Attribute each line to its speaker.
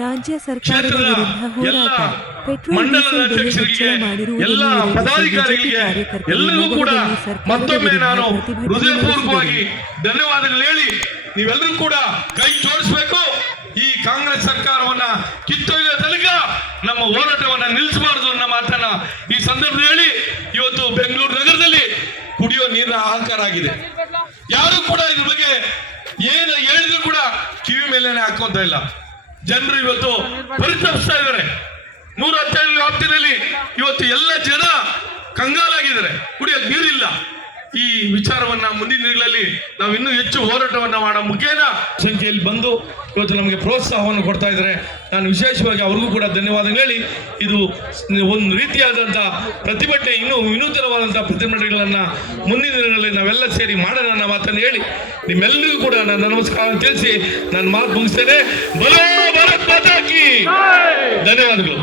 Speaker 1: ರಾಜ್ಯ ಸರ್ಕಾರದ ವಿರುದ್ಧ
Speaker 2: ಎಲ್ಲ
Speaker 1: ಹೋರಾಟ. ಪೆಟ್ರೋಲ್
Speaker 2: ಮಂಡಲದ
Speaker 1: ಡೀಸೆಲ್ ಬೆಲೆ
Speaker 2: ಅಧ್ಯಕ್ಷರಿಗೆ
Speaker 1: ಹೆಚ್ಚಳ ಮಾಡಿರುವುದನ್ನು
Speaker 2: ಎಲ್ಲ ಪದಾಧಿಕಾರಿಗಳಿಗೆ
Speaker 1: ಬಿಜೆಪಿ ಕಾರ್ಯಕರ್ತರು
Speaker 2: ಎಲ್ಲರಿಗೂ ಕೂಡ
Speaker 1: ಸರ್ಕಾರದ
Speaker 2: ಮತ್ತೊಮ್ಮೆ ನಾನು ಹೃದಯಪೂರ್ವಕವಾಗಿ. ಧನ್ಯವಾದಗಳು ಹೇಳಿ ನೀವೆಲ್ಲರೂ ಕೂಡ ಕೈ ಜೋಡಿಸಬೇಕು. ಈ ಕಾಂಗ್ರೆಸ್ ಸರ್ಕಾರವನ್ನ ಕಿತ್ತೊಯ್ದ ತನಕ ನಮ್ಮ ಹೋರಾಟವನ್ನ ನಿಲ್ಲಿಸಬಾರದು ಅನ್ನೋ ಮಾತನ್ನ ಈ ಸಂದರ್ಭದಲ್ಲಿ ಹೇಳಿ ಇವತ್ತು ಬೆಂಗಳೂರು ನಗರದಲ್ಲಿ ಕುಡಿಯೋ ನೀರಿನ ಅಹಂಕಾರ ಆಗಿದೆ. ಯಾರು ಕೂಡ ಇದ್ರ ಬಗ್ಗೆ ಏನು ಹೇಳಿದ್ರು ಕೂಡ ಕಿವಿ ಮೇಲೇನೆ ಹಾಕೋತಾ ಇಲ್ಲ. ಜನರು ಇವತ್ತು ಪರಿತಪಿಸ್ತಾ ಇದ್ದಾರೆ. ನೂರ ಹತ್ತೈದು ವ್ಯಾಪ್ತಿನಲ್ಲಿ ಇವತ್ತು ಎಲ್ಲ ಜನ ಕಂಗಾಲಾಗಿದ್ದಾರೆ. ಕುಡಿಯೋಕೆ ನೀರಿಲ್ಲ. ಈ ವಿಚಾರವನ್ನ ಮುಂದಿನ ದಿನಗಳಲ್ಲಿ ನಾವು ಇನ್ನೂ ಹೆಚ್ಚು ಹೋರಾಟವನ್ನ ಮಾಡೋ ಮುಖೇನ ಸಂಖ್ಯೆಯಲ್ಲಿ ಬಂದು ಇವತ್ತು ನಮಗೆ ಪ್ರೋತ್ಸಾಹವನ್ನು ಕೊಡ್ತಾ ಇದ್ದಾರೆ. ನಾನು ವಿಶೇಷವಾಗಿ ಅವ್ರಿಗೂ ಕೂಡ ಧನ್ಯವಾದ ಹೇಳಿ, ಇದು ಒಂದು ರೀತಿಯಾದಂಥ ಪ್ರತಿಭಟನೆ, ಇನ್ನೂ ವಿನೂತನವಾದಂಥ ಪ್ರತಿಭಟನೆಗಳನ್ನ ಮುಂದಿನ ದಿನಗಳಲ್ಲಿ ನಾವೆಲ್ಲ ಸೇರಿ ಮಾಡೋಣ ಮಾತನ್ನು ಹೇಳಿ, ನಿಮ್ಮೆಲ್ಲರಿಗೂ ಕೂಡ ನನ್ನ ನಮಸ್ಕಾರ ತಿಳಿಸಿ ನಾನು ಮಾತು ಮುಗಿಸ್ತೇನೆ. ಬಲೋ ಭಾರತ್ ಮಾತಾ ಕಿ ಧನ್ಯವಾದಗಳು